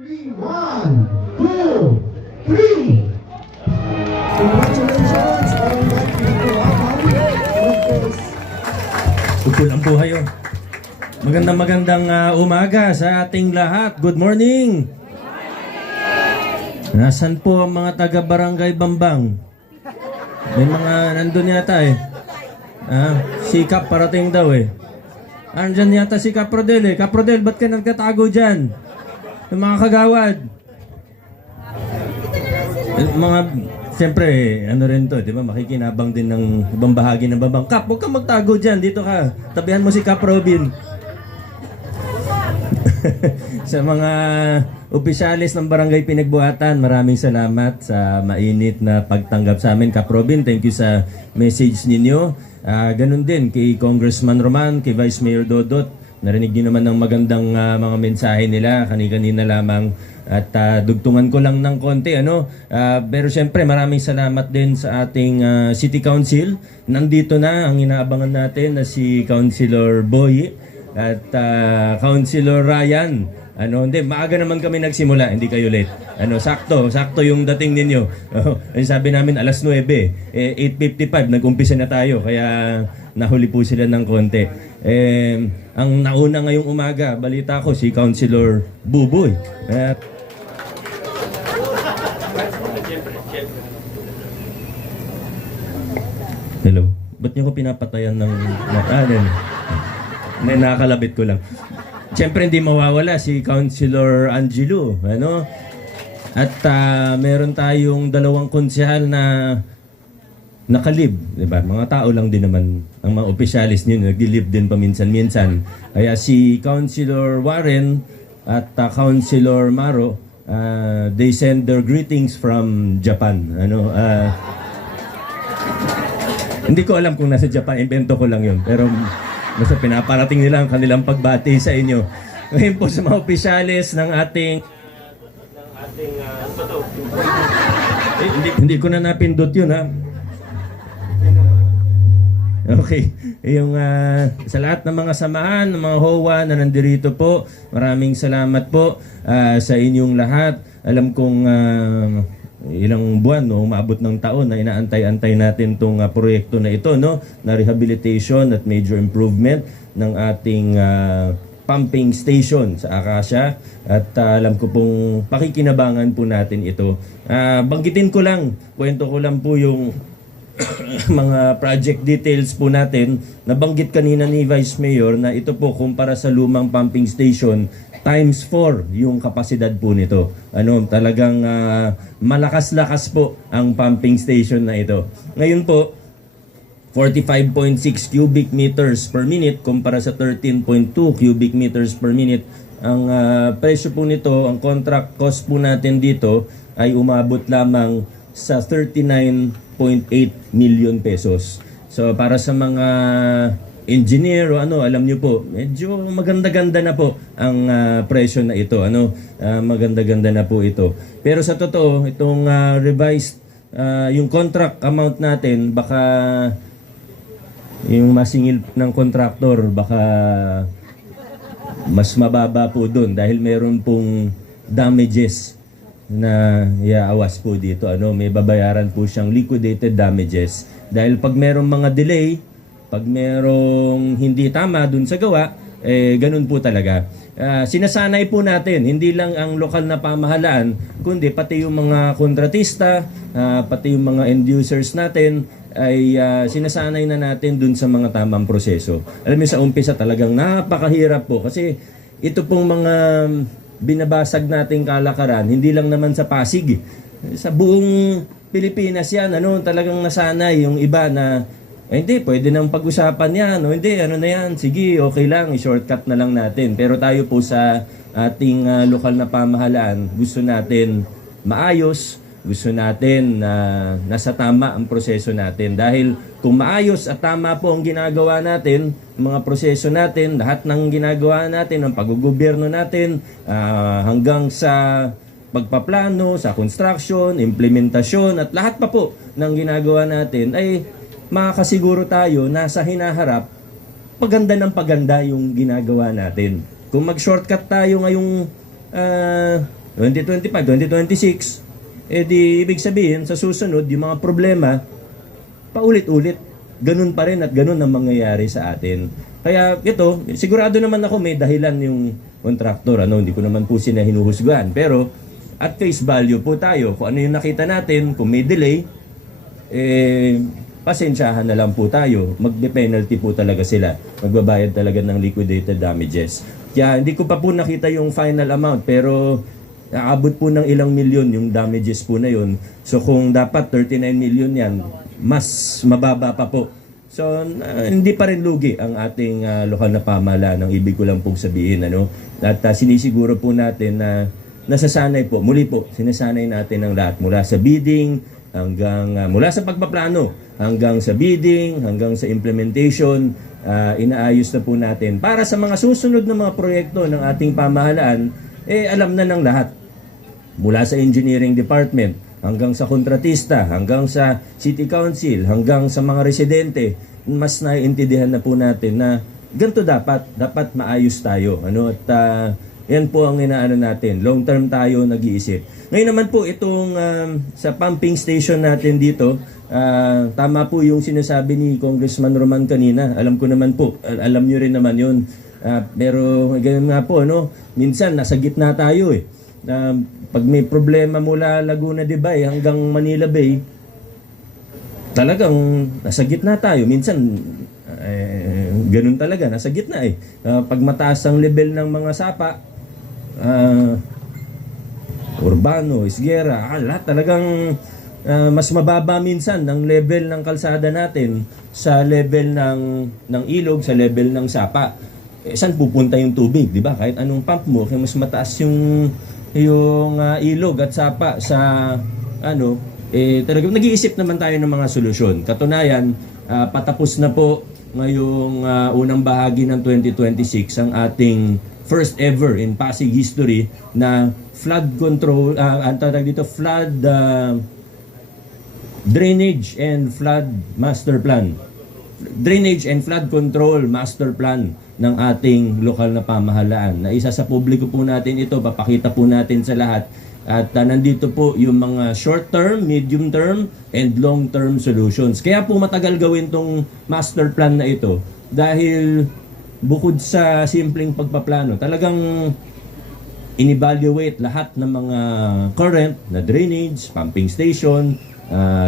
One, two, three. Congratulations! Tukul ang buhay oh. Magandang umaga sa ating lahat. Good morning! Nasaan po ang mga taga-barangay Bambang? May mga nandun yata eh. Si Kap parating daw eh. Andyan yata si Kaprodel eh. Kaprodel, ba't ka nagkatago dyan? Yung mga kagawad. Mga, siyempre, ano rin to, di ba? Makikinabang din ng ibang bahagi ng Bambang. Kap, huwag kang magtago dyan. Dito ka. Tabihan mo si Kap Robin. Sa mga opisyalis ng Barangay Pinagbuhatan, maraming salamat sa mainit na pagtanggap sa amin. Kap Robin, thank you sa message ninyo. Ganun din kay Congressman Roman, kay Vice Mayor Dodot. Narinig niyo naman ng magandang mga mensahe nila kanina lamang at dugtungan ko lang ng konti pero siyempre maraming salamat din sa ating City Council. Nandito na ang inaabangan natin na si Councilor Boy at Councilor Ryan. Hindi, maaga naman kami nagsimula, hindi kayo late. Sakto yung dating ninyo. Sabi namin alas 9, 8:55 nag-umpisa na tayo kaya nahuli po sila ng konti. Ang nauna ngayong umaga, balita ko si Councilor Buboy. Hello. Ba't niyo ko pinapatayan ng nakakalabit ko lang. Siyempre hindi mawawala si Councilor Angelo, At meron tayong dalawang konsehal na nakalib, di ba? Mga tao lang din naman ang mga opisyalis niyo, nagdi-live din paminsan-minsan. Kaya si Councilor Warren at Councilor Maro, they send their greetings from Japan. Hindi ko alam kung nasa Japan, invento ko lang 'yun. Pero basta pinaparating nila ang kanilang pagbati sa inyo. Ngayon po sa mga opisyalis ng ating hindi ko na napindot yun Okay. Yung sa lahat ng mga samahan, ng mga HOA na nandirito po, maraming salamat po sa inyong lahat. Alam kong ilang buwan umabot ng taon na inaantay-antay natin tong proyekto na ito na rehabilitation at major improvement ng ating pumping station sa Acacia at alam ko pong pakikinabangan po natin ito. Banggitin ko lang, kwento ko lang po yung mga project details po natin. Nabanggit kanina ni Vice Mayor na ito po kumpara sa lumang pumping station times 4 yung kapasidad po nito. Talagang malakas-lakas po ang pumping station na ito. Ngayon po, 45.6 cubic meters per minute kumpara sa 13.2 cubic meters per minute. Ang presyo po nito, ang contract cost po natin dito ay umabot lamang sa 39.8 million pesos. So para sa mga engineer o alam niyo po, medyo maganda-ganda na po ang presyo na ito. Maganda-ganda na po ito. Pero sa totoo, itong revised, yung contract amount natin, baka yung masingil ng contractor, baka mas mababa po doon dahil meron pong damages na iaawas po dito. May babayaran po siyang liquidated damages. Dahil pag merong mga delay, pag merong hindi tama dun sa gawa, ganun po talaga. Sinasanay po natin, hindi lang ang lokal na pamahalaan, kundi pati yung mga kontratista, pati yung mga end users natin, ay sinasanay na natin dun sa mga tamang proseso. Alam niyo sa umpisa talagang napakahirap po kasi ito pong mga binabasag nating kalakaran, hindi lang naman sa Pasig. Sa buong Pilipinas yan, talagang nasanay yung iba na hindi, pwede nang pag-usapan yan. Hindi, na yan. Sige, okay lang. I-shortcut na lang natin. Pero tayo po sa ating lokal na pamahalaan, gusto natin maayos. Gusto natin na nasa tama ang proseso natin. Dahil kung maayos at tama po ang ginagawa natin, mga proseso natin, lahat ng ginagawa natin, ang pag-gobyerno natin, hanggang sa pagpaplano, sa construction, implementasyon, at lahat pa po ng ginagawa natin, ay makakasiguro tayo na sa hinaharap, paganda ng paganda yung ginagawa natin. Kung mag-shortcut tayo ngayong 2025, 2026, di ibig sabihin, sa susunod, yung mga problema, paulit-ulit. Ganun pa rin at ganun ang mangyayari sa atin. Kaya ito, sigurado naman ako may dahilan yung contractor. Hindi ko naman po sila hinuhusgahan. Pero at face value po tayo. Kung ano yung nakita natin, kung may delay, pasensyahan na lang po tayo. Magde-penalty po talaga sila. Magbabayad talaga ng liquidated damages. Kaya hindi ko pa po nakita yung final amount, pero aabot po ng ilang milyon yung damages po na yun. So kung dapat 39 million yan, mas mababa pa po. So hindi pa rin lugi ang ating lokal na pamahalaan. Ang ibig ko lang pong sabihin. At sinisiguro po natin na nasasanay po, muli po, sinasanay natin ang lahat. Mula sa bidding, mula sa pagpaplano, hanggang sa bidding, hanggang sa implementation, inaayos na po natin. Para sa mga susunod na mga proyekto ng ating pamahalaan, alam na ng lahat. Mula sa engineering department, hanggang sa kontratista, hanggang sa city council, hanggang sa mga residente, mas naiintindihan na po natin na ganito dapat maayos tayo. At yan po ang inaano natin. Long term tayo nag-iisip. Ngayon naman po itong sa pumping station natin dito, tama po yung sinasabi ni Congressman Roman kanina. Alam ko naman po, alam nyo rin naman yun. Pero ganyan nga po, minsan nasa gitna tayo eh. Pag may problema mula Laguna de Bay hanggang Manila Bay, talagang nasa gitna tayo. Minsan, ganun talaga, nasa gitna eh. Pag mataas ang level ng mga sapa, Urbano, Isguera, lahat talagang mas mababa minsan ang level ng kalsada natin sa level ng ilog, sa level ng sapa. Saan pupunta yung tubig, di ba? Kahit anong pump mo, kaya mas mataas yung ilog at sapa sa talagang nag-iisip naman tayo ng mga solusyon. Katunayan, patapos na po ngayong unang bahagi ng 2026 ang ating first ever in Pasig history na flood control, flood drainage and flood master plan. Drainage and flood control master plan ng ating lokal na pamahalaan. Na isa sa publiko po natin ito, papakita po natin sa lahat. At nandito po yung mga short-term, medium-term, and long-term solutions. Kaya po matagal gawin tong master plan na ito dahil bukod sa simpleng pagpaplano, talagang in-evaluate lahat ng mga current na drainage, pumping station,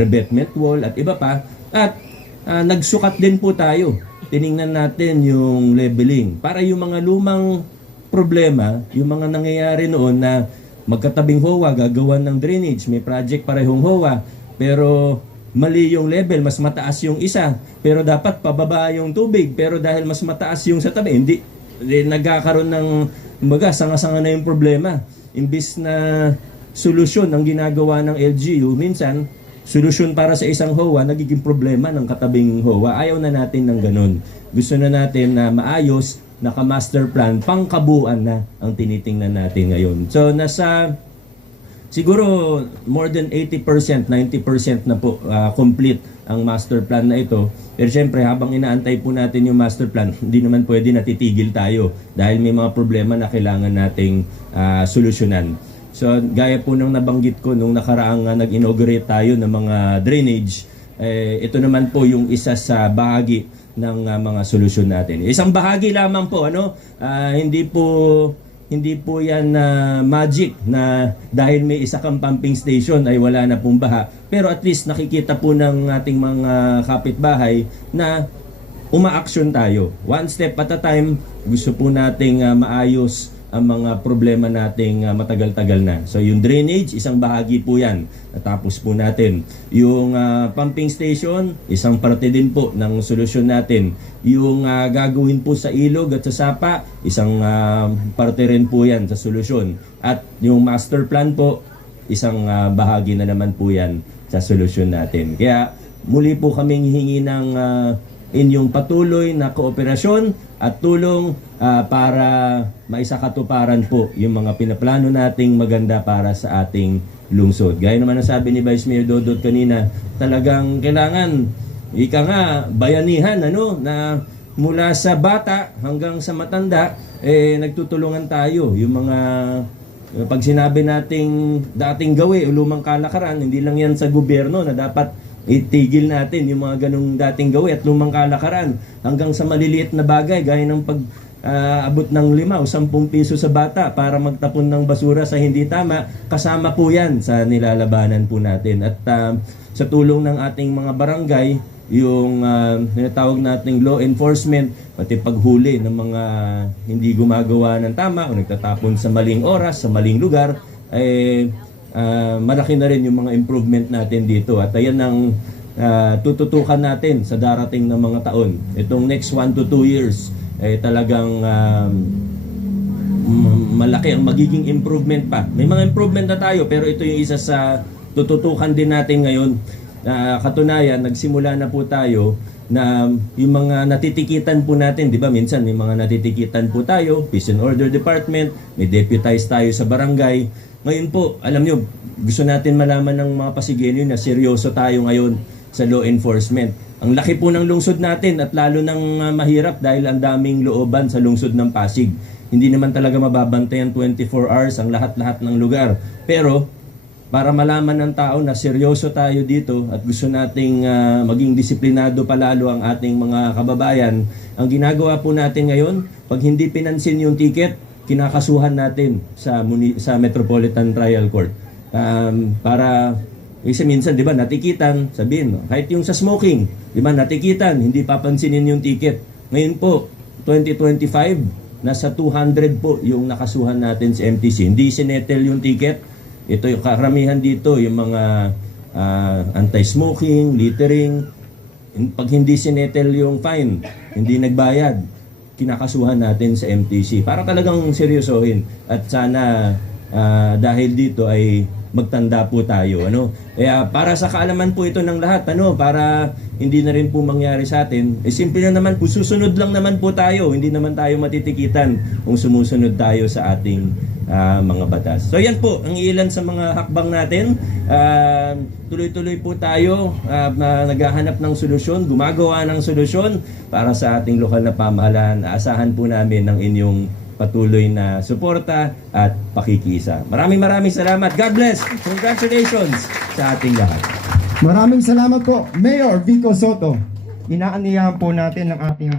revetment wall, at iba pa. At nagsukat din po tayo. Tiningnan natin yung leveling para yung mga lumang problema, yung mga nangyayari noon na magkatabing HOA, gagawan ng drainage, may project parehong HOA, pero mali yung level, mas mataas yung isa, pero dapat pababa yung tubig, pero dahil mas mataas yung sa tabi, hindi nagkakaroon ng sanga-sanga na yung problema. Imbis na solusyon ang ginagawa ng LGU, minsan solusyon para sa isang HOA, nagiging problema ng katabing HOA. Ayaw na natin ng ganun. Gusto na natin na maayos, naka-master plan, pangkabuuan na ang tinitingnan natin ngayon. So, siguro more than 80%, 90% na po complete ang master plan na ito. Pero syempre, habang inaantay po natin yung master plan, hindi naman pwede natitigil tayo dahil may mga problema na kailangan nating solusyonan. So, gaya po nung nabanggit ko nung nakaraang nag-inaugurate tayo ng mga drainage, ito naman po yung isa sa bahagi ng mga solusyon natin. Isang bahagi lamang po, hindi po yan magic na dahil may isa kang pumping station ay wala na pong baha. Pero at least nakikita po ng ating mga kapitbahay na umaaksyon tayo. One step at a time, gusto po nating maayos ang mga problema nating matagal-tagal na. So yung drainage, isang bahagi po yan. Natapos po natin. Yung pumping station, isang parte din po ng solusyon natin. Yung gagawin po sa ilog at sa sapa, isang parte rin po yan sa solusyon. At yung master plan po, isang bahagi na naman po yan sa solusyon natin. Kaya muli po kaming hihingi ng inyong patuloy na kooperasyon at tulong para maisakatuparan po yung mga pinaplano nating maganda para sa ating lungsod. Gaya naman ang sabi ni Vice Mayor Dodot kanina, talagang kailangan bayanihan na mula sa bata hanggang sa matanda nagtutulungan tayo yung mga Pag sinabi nating dating gawi o lumang kalakaran, hindi lang yan sa gobyerno na dapat itigil natin yung mga ganung dating gawi at lumang kalakaran hanggang sa maliliit na bagay gaya ng pag abot ng 5 o 10 piso sa bata para magtapon ng basura sa hindi tama, kasama po yan sa nilalabanan po natin. At sa tulong ng ating mga barangay, yung tinatawag nating law enforcement, pati paghuli ng mga hindi gumagawa ng tama o nagtatapon sa maling oras, sa maling lugar, malaki na rin yung mga improvement natin dito. At ayan ang tututukan natin sa darating na mga taon. Itong next 1 to 2 years, talagang malaki ang magiging improvement pa. May mga improvement na tayo, pero ito yung isa sa tututukan din natin ngayon. Katunayan, nagsimula na po tayo na yung mga natitikitan po natin, di ba minsan may mga natitikitan po tayo, Peace and Order Department, may deputize tayo sa barangay. Ngayon po, alam nyo, gusto natin malaman ng mga Pasigueño na seryoso tayo ngayon sa law enforcement. Ang laki po ng lungsod natin at lalo nang mahirap dahil ang daming looban sa lungsod ng Pasig. Hindi naman talaga mababantayan 24 hours ang lahat-lahat ng lugar. Pero para malaman ng tao na seryoso tayo dito at gusto nating maging disiplinado palalo ang ating mga kababayan, ang ginagawa po natin ngayon, pag hindi pinansin yung ticket, kinakasuhan natin sa Metropolitan Trial Court. Para kasi minsan, di ba, natikitan, sabihin, kahit yung sa smoking, di ba, natikitan, hindi papansinin yung ticket. Ngayon po, 2025, nasa 200 po yung nakasuhan natin sa MTC. Hindi sinetel yung ticket. Ito yung karamihan dito, yung mga anti-smoking, littering. Pag hindi sinetel yung fine, hindi nagbayad, kinakasuhan natin sa MTC. Para talagang seryosohin. At sana dahil dito ay magtanda po tayo, ano? Kaya para sa kaalaman po ito ng lahat, ano, para hindi na rin po mangyari sa atin, simple na naman po, susunod lang naman po tayo, hindi naman tayo matitikitan kung sumusunod tayo sa ating mga batas. So yan po, ang ilan sa mga hakbang natin. Tuloy-tuloy po tayo naghahanap ng solusyon, gumagawa ng solusyon para sa ating lokal na pamahalaan. Aasahan po namin ng inyong patuloy na suporta at pakikisa. Maraming salamat. God bless. Congratulations sa ating lahat. Maraming salamat po, Mayor Vico Soto. Inaaniyahan po natin ang ating